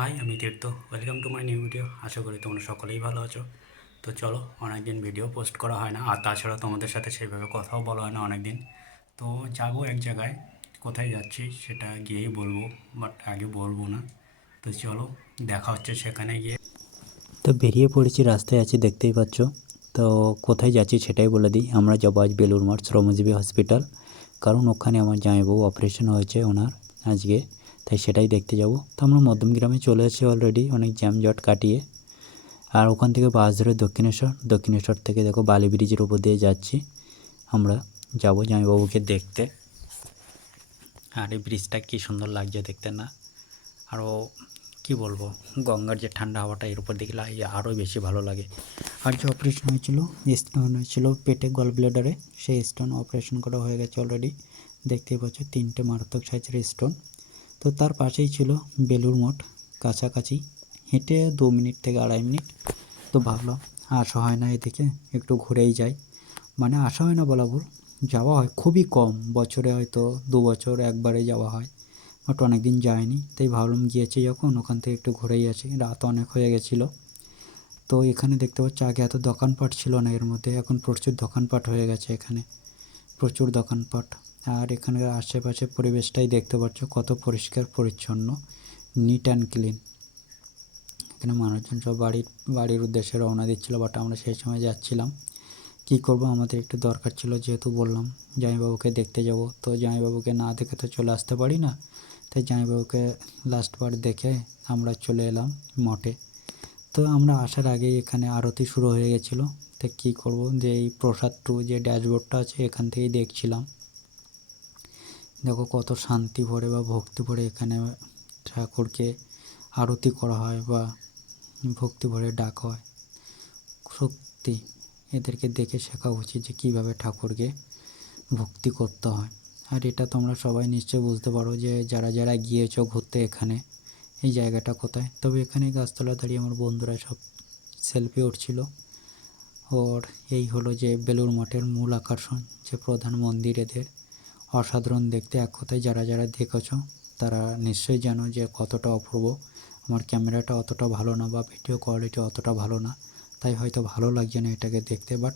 High, আমি Tirtha. Welcome to my new video. আশা করি তোমরা সকলেই ভালো আছো। তো চলো, অনেকদিন ভিডিও পোস্ট করা হয় না, আর তাছাড়া তোমাদের সাথে সেইভাবে কথাও বলা হয় না অনেক দিন। তো যাবো এক জায়গায়, কোথায় যাচ্ছি সেটা গিয়েই বলবো, বাট আগে বলবো না। তো চলো, দেখা হচ্ছে সেখানে গিয়ে। তো বেরিয়ে পড়েছি, রাস্তায় আছি দেখতেই পাচ্ছ। তো কোথায় যাচ্ছি সেটাই বলে দিই। আমরা যাবো আজ বেলুড় মঠ শ্রমজীবী হসপিটাল, কারণ ওখানে আমার জামাইবাবু অপারেশন হয়েছে ওনার আজকে, তাই সেটাই দেখতে যাব। তো আমরা মধ্যমগ্রামে চলে এসেছি অলরেডি, অনেক জ্যামজট কাটিয়ে। আর ওখান থেকে বাস ধরে দক্ষিণেশ্বর থেকে দেখো বালি ব্রিজের উপর দিয়ে যাচ্ছি। আমরা যাবো জামাইবাবুকে দেখতে। আর এই ব্রিজটা কী সুন্দর লাগছে দেখতে না? আরও কি বলবো, গঙ্গার যে ঠান্ডা হাওয়াটা এর উপর দেখলে আরও বেশি ভালো লাগে। আর যে অপারেশন হয়েছিল, স্টোন হয়েছিল পেটে, গল ব্লাডারে, সেই স্টোন অপারেশন করা হয়ে গেছে অলরেডি। দেখতেই পাচ্ছ 3টে মারাত্মক সাইজের স্টোন। তো তার পাশেই ছিল বেলুড় মঠ, কাছাকাছি, হেঁটে 2 মিনিট থেকে 2.5 মিনিট। তো ভাবলাম আসা হয় না এদিকে, একটু ঘুরেই যাই। মানে আসা হয় না বলা ভুল, যাওয়া হয় খুবই কম, বছরে হয়তো 2 বছর একবারে যাওয়া হয়, বাট অনেক দিন যায়নি। তাই ভাবলাম গিয়েছি যখন, ওখান থেকে একটু ঘুরেই আসি, রাত অনেক হয়ে গেছিলো। তো এখানে দেখতে পাচ্ছি আগে এত দোকানপাট ছিল না এর মধ্যে, এখন প্রচুর দোকানপাট হয়ে গেছে এখানে, প্রচুর দোকানপাট। আর এখানকার আশেপাশে পরিবেশটাই দেখতে পাচ্ছ কত পরিষ্কার পরিচ্ছন্ন, নিট অ্যান্ড ক্লিন। এখানে মানুষজন সব বাড়ির উদ্দেশ্যে রওনা দিচ্ছিলো, বাট আমরা সেই সময় যাচ্ছিলাম। কি করব, আমাদের একটু দরকার ছিল, যেহেতু বললাম জামাইবাবুকে দেখতে যাব। তো জামাইবাবুকে না দেখে তো চলে আসতে পারি না, তাই জামাইবাবুকে লাস্টবার দেখে আমরা চলে এলাম মঠে। তো আমরা আসার আগেই এখানে আরতি শুরু হয়ে গেছিলো। তো কী করব, যে এই প্রসাদ টু যে ড্যাশবোর্ডটা আছে এখান থেকেই দেখছিলাম। দেখো কত শান্তি ভরে বা ভক্তি ভরে এখানে ঠাকুরকে আরতি করা হয় বা ভক্তি ভরে ডাকা হয়। সত্যি এদেরকে দেখে শেখা উচিত যে কীভাবে ঠাকুরকে ভক্তি করতে হয়। আর এটা তোমরা সবাই নিশ্চয়ই বুঝতে পারো যে যারা যারা গিয়েছো ঘুরতে এখানে, এই জায়গাটা কোথায়। তবে এখানে গাছতলা দাঁড়িয়ে আমার বন্ধুরা সব সেলফি উঠছিল। ওর এই হলো যে বেলুড় মঠের মূল আকর্ষণ, যে প্রধান মন্দির এদের, অসাধারণ দেখতে। এক কথায় যারা যারা দেখেছো তারা নিশ্চয়ই জানো যে কতটা অপূর্ব। আমার ক্যামেরাটা অতটা ভালো না বা ভিডিও কোয়ালিটি অতটা ভালো না, তাই হয়তো ভালো লাগছে না এটাকে দেখতে। বাট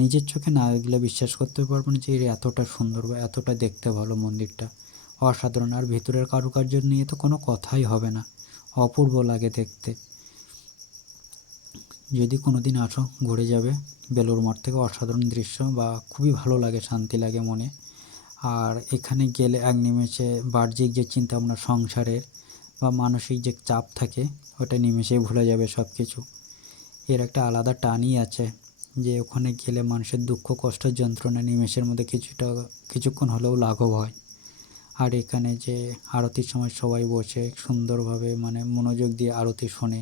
নিজের চোখে না গেলে বিশ্বাস করতে পারবো না যে এর এতটা সুন্দর বা এতটা দেখতে ভালো মন্দিরটা, অসাধারণ। আর ভিতরের কারুকার্য নিয়ে তো কোনো কথাই হবে না, অপূর্ব লাগে দেখতে। যদি কোনো দিন আসো ঘুরে যাবে, বেলুড় মঠ থেকে অসাধারণ দৃশ্য বা খুবই ভালো লাগে, শান্তি লাগে মনে। আর এখানে গেলে এক নিমেষে বাহ্যিক যে চিন্তা ভাবনা সংসারের বা মানসিক যে চাপ থাকে, ওটা নিমেষেই ভুলে যাবে সব কিছু। এর একটা আলাদা টানই আছে, যে ওখানে গেলে মানুষের দুঃখ কষ্ট যন্ত্রণা নিমেষের মধ্যে কিছুক্ষণ হলেও লাঘব হয়। আর এখানে যে আরতির সময় সবাই বসে সুন্দরভাবে মানে মনোযোগ দিয়ে আরতি শোনে,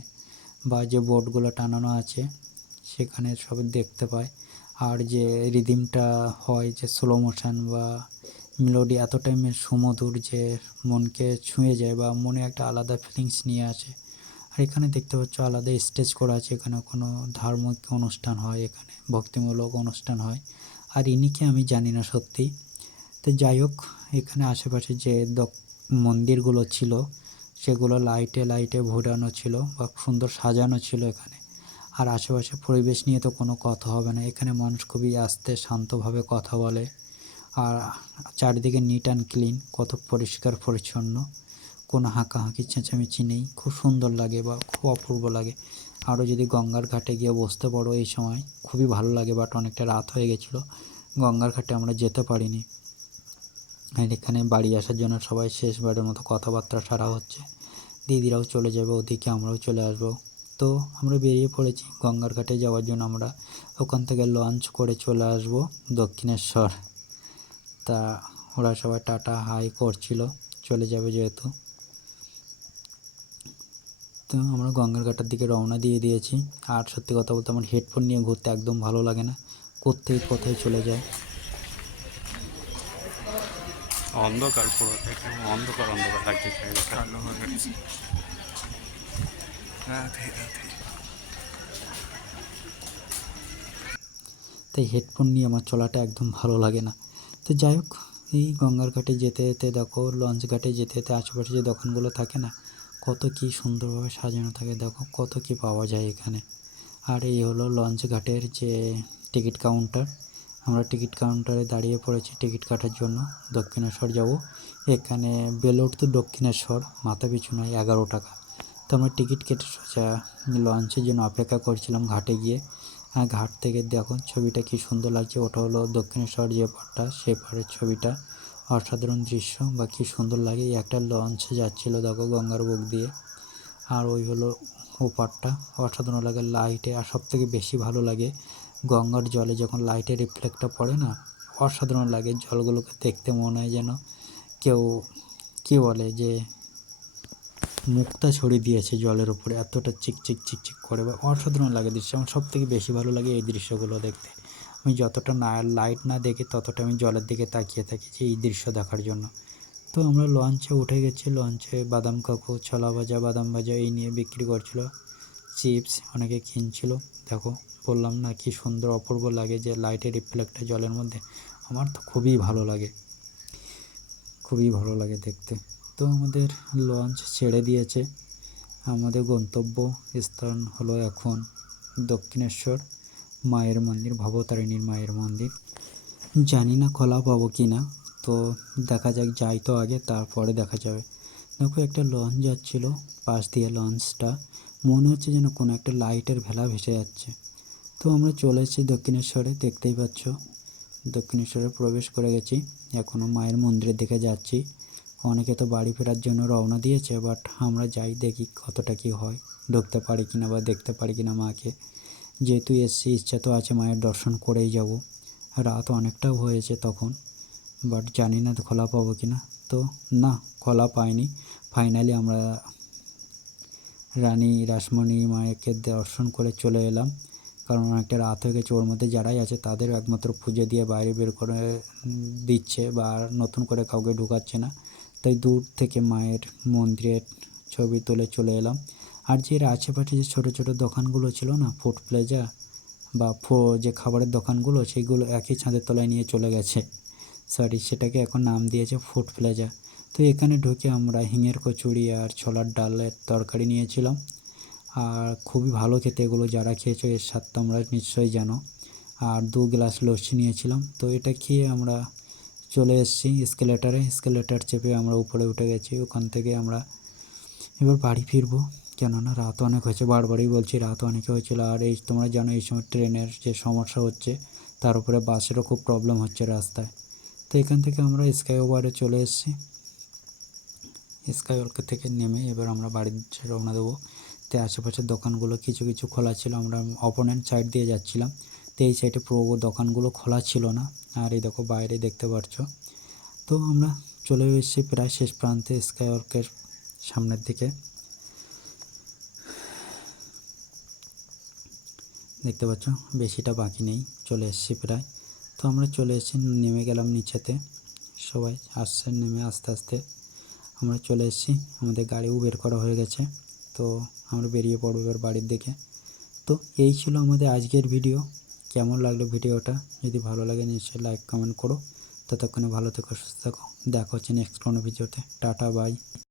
বা যে বোর্ডগুলো টানানো আছে সেখানে সব দেখতে পায়। আর যে রিদিমটা হয়, যে স্লো মোশন বা মেলোডি এতটাই সুমধুর যে মনকে ছুঁয়ে যায় বা মনে একটা আলাদা ফিলিংস নিয়ে আসে। আর এখানে দেখতে পাচ্ছ আলাদা স্টেজ করা আছে, এখানে কোনো ধার্মিক অনুষ্ঠান হয়, এখানে ভক্তিমূলক অনুষ্ঠান হয়। আর ইনিকে আমি জানি না সত্যি। তো যাই হোক, এখানে আশেপাশে যে মন্দিরগুলো ছিল সেগুলো লাইটে লাইটে ভরানো ছিল বা সুন্দর সাজানো ছিল এখানে। আর আশেপাশে পরিবেশ নিয়ে তো কোনো কথা হবে না, এখানে মানুষ খুবই আস্তে শান্তভাবে কথা বলে। আর চারিদিকে নিট অ্যান্ড ক্লিন, কত পরিষ্কার পরিচ্ছন্ন, কোনো হাঁকাহাঁকি চেঁচামেচি নেই, খুব সুন্দর লাগে বা খুব অপূর্ব লাগে। আরও যদি গঙ্গার ঘাটে গিয়ে বসতে পারো এই সময় খুবই ভালো লাগে, বাট অনেকটা রাত হয়ে গেছিলো, গঙ্গার ঘাটে আমরা যেতে পারিনি। আর এখানে বাড়ি আসার জন্য সবাই শেষবারের মতো কথাবার্তা সারা হচ্ছে, দিদিরাও চলে যাবে ওদিকে, আমরাও চলে আসবো। তো আমরা বেরিয়ে পড়েছি গঙ্গার ঘাটে যাওয়ার জন্য। আমরা ওখান থেকে লঞ্চ করে চলে আসব দক্ষিণেশ্বর। তা ওরা সবাই টাটা হাই করছিল, চলে যাবে যেহেতু। তো আমরা গঙ্গার ঘাটের দিকে রওনা দিয়ে দিয়েছি। আর সত্যি কথা বলতে আমার হেডফোন নিয়ে ঘুরতে একদম ভালো লাগে না, কোথায় চলে যায়। অন্ধকার পুরো, অন্ধকার অন্ধকার লাগছে জায়গাটা। তাই হেডফোন নিয়ে আমার চলাটা একদম ভালো লাগে না। তো যাই হোক, এই গঙ্গার ঘাটে যেতে যেতে দেখো, লঞ্চ ঘাটে যেতে যেতে আশেপাশে যে দোকানগুলো থাকে না, কত কি সুন্দরভাবে সাজানো থাকে, দেখো কত কি পাওয়া যায় এখানে। আর এই হলো লঞ্চ ঘাটের যে টিকিট কাউন্টার। আমরা টিকিট কাউন্টারে দাঁড়িয়ে পড়েছি টিকিট কাটার জন্য। দক্ষিণেশ্বর যাব, এখানে বেলুড় তো দক্ষিণেশ্বর মাথা পিছু নয় 11 টাকা। তো আমরা টিকিট কেটে সোজা লঞ্চের জন্য অপেক্ষা করছিলাম ঘাটে গিয়ে। আর ঘাট থেকে দেখো ছবিটা কি সুন্দর লাগছে, ওটা হলো দক্ষিণেশ্বর যে পাড়টা সেই পাড়ের ছবিটা। অসাধারণ দৃশ্য বা কি সুন্দর লাগে। এই একটা লঞ্চ যাচ্ছিলো দেখো গঙ্গার বুক দিয়ে, আর ওই হলো ওপারটা। অসাধারণ লাগে লাইটে, আর সব থেকে বেশি ভালো লাগে গঙ্গার জলে যখন লাইটের রিফ্লেক্টটা পড়ে না, অসাধারণ লাগে। জলগুলোকে দেখতে মনে হয় যেন কেউ কী বলে যে মুক্তা ছড়িয়ে দিয়েছে জলের উপরে, এতটা চিকচিক চিকচিক করে, বা অসাধারণ লাগে দৃশ্য। আমার সব থেকে বেশি ভালো লাগে এই দৃশ্যগুলো দেখতে। আমি যতটা না লাইট না দেখি ততটা আমি জলের দিকে তাকিয়ে থাকি যে এই দৃশ্য দেখার জন্য। তো আমরা লঞ্চে উঠে গেছি, লঞ্চে বাদাম কাকু ছোলা ভাজা বাদাম ভাজা এই নিয়ে বিক্রি করছিল, চিপস অনেকে কিনছিল। দেখো বললাম না কি সুন্দর অপূর্ব লাগে যে লাইটের রিফ্লেক্টটা জলের মধ্যে, আমার তো খুবই ভালো লাগে, খুবই ভালো লাগে দেখতে। তো আমাদের লঞ্চ ছেড়ে দিয়েছে, আমাদের গন্তব্য স্থান হলো এখন দক্ষিণেশ্বর মায়ের মন্দির, ভবতারিণীর মায়ের মন্দির। জানি না খোলা পাবো কি না, তো দেখা যাক, যাই তো আগে তারপরে দেখা যাবে। দেখো একটা লঞ্চ যাচ্ছিল পাশ দিয়ে, লঞ্চটা মনে হচ্ছে যেন কোনো একটা লাইটের ভেলা ভেসে যাচ্ছে। তো আমরা চলে এসেছি দক্ষিণেশ্বরে, দেখতেই পাচ্ছ দক্ষিণেশ্বরে প্রবেশ করে গেছি। এখনও মায়ের মন্দিরের দিকে যাচ্ছি। অনেকে তো বাড়ি ফেরার জন্য রওনা দিয়েছে, বাট আমরা যাই দেখি কতটা কি হয়, ঢুকতে পারি কিনা বা দেখতে পারি কিনা মাকে। যেহেতু এসছি ইচ্ছা তো আছে মায়ের দর্শন করেই যাব। রাত অনেকটাও হয়েছে তখন, বাট জানি না খোলা পাবো কিনা। তো না, খোলা পাইনি। ফাইনালি আমরা রানী রাসমণি মায়েরকে দর্শন করে চলে এলাম, কারণ অনেকটা রাত হয়ে গেছে। ওর মধ্যে যারাই আছে তাদের একমাত্র পুজো দিয়ে বাইরে বের করে দিচ্ছে, বা নতুন করে কাউকে ঢুকাচ্ছে না। তাই দূর থেকে মায়ের মন্দিরের ছবি তুলে চলে এলাম। আর যে আশেপাশে যে ছোটো ছোটো দোকানগুলো ছিল না, ফুড প্লেজা বা যে খাবারের দোকানগুলো, সেইগুলো একই ছাদের তলায় নিয়ে চলে গেছে। সরি, সেটাকে এখন নাম দিয়েছে ফুড প্লেজা। তো এখানে ঢুকে আমরা হিঙের কচুরি আর ছোলার ডালের তরকারি নিয়েছিলাম, আর খুবই ভালো খেতে এগুলো, যারা খেয়েছো এর স্বাদ তোমরা নিশ্চয়ই জানো। আর 2 গ্লাস লস্যি নিয়েছিলাম। তো এটা খেয়ে আমরা চলে এসেছি স্কেলেটার চেপে আমরা উপরে উঠে গেছি। ওখান থেকে আমরা এবার বাড়ি ফিরবো, কেননা রাত অনেক হয়েছে, বারবারই বলছি রাত অনেক হয়েছিল। আর এই তোমরা জানো এই সময় ট্রেনের যে সমস্যা হচ্ছে, তার উপরে বাসেরও খুব প্রবলেম হচ্ছে রাস্তায়। তো এখান থেকে আমরা স্কাই ওভারে চলে এসেছি। স্কাই ওয়াক থেকে নেমে এবার আমরা বাড়ির দিকে রওনা দেবো। তো আশেপাশের দোকানগুলো কিছু কিছু খোলা ছিল, আমরা অপোনেন্ট সাইড দিয়ে যাচ্ছিলাম। তো এই সাইডে পুরো দোকানগুলো খোলা ছিল না। আর এই দেখো বাইরে দেখতে পাচ্ছ। তো আমরা চলে এসেছি প্রায় শেষ প্রান্তে, স্কাই ওয়াকের সামনের দিকে দেখতে পাচ্ছ, বেশিটা বাকি নেই, চলে এসেছি প্রায়। তো আমরা চলে এসেছি, নেমে গেলাম নিচেতে, সবাই আসছে নেমে আস্তে আস্তে আমরা চলে এসেছি। আমাদের গাড়িও বের করা হয়ে গেছে, তো আমরা বেরিয়ে পড়বো এবার বাড়ির দিকে। তো এই ছিল আমাদের আজকের ভিডিও। কেমন লাগলো ভিডিওটা? যদি ভালো লাগে নিশ্চয়ই লাইক কমেন্ট করো। ততক্ষণে ভালো থেকো, সুস্থ থাকো, দেখা হচ্ছে নেক্সট কোনো ভিডিওতে। Tata bye.